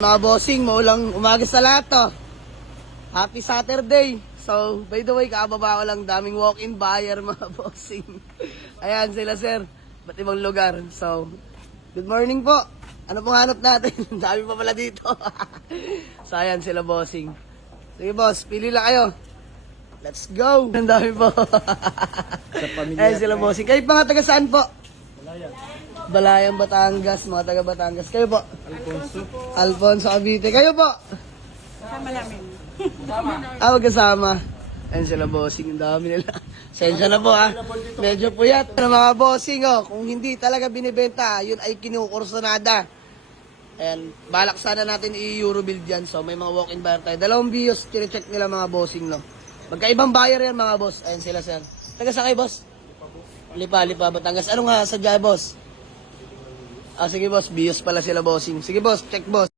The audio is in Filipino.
Mga bossing, maulang umaga sa lahat to. Happy Saturday. So, by the way, kababa ko lang, daming walk-in buyer mga bossing. Ayan sila sir, ba't ibang lugar. So, good morning po. Ano pong hanap natin? Dami pa pala dito. So, ayan sila bossing. Sige boss, pili lang kayo. Let's go. Ang dami po. Ayan sila bossing. Kayo pa nga taga saan po? Balayan, Batangas, mga taga Batangas. Kayo po? Alfonso Cavite. Kayo po? Kasama namin. Magkasama. Ayan sila bossing, ang dami nila. Sensya na po medyo puyat. Mga bossing kung hindi talaga binibenta, yun ay kinukursonada. Ayan, balak sana natin i-Eurobuild yan. So may mga walk-in buyer tayo. Dalawang bios, kine-check nila mga bossing, no? Magkaibang buyer yan mga boss. Ayan sila sir. Taga sa kayo boss? Lipa, Batangas. Ano nga sadya boss? Sige boss, bios pala sila bossing. Sige boss, check boss.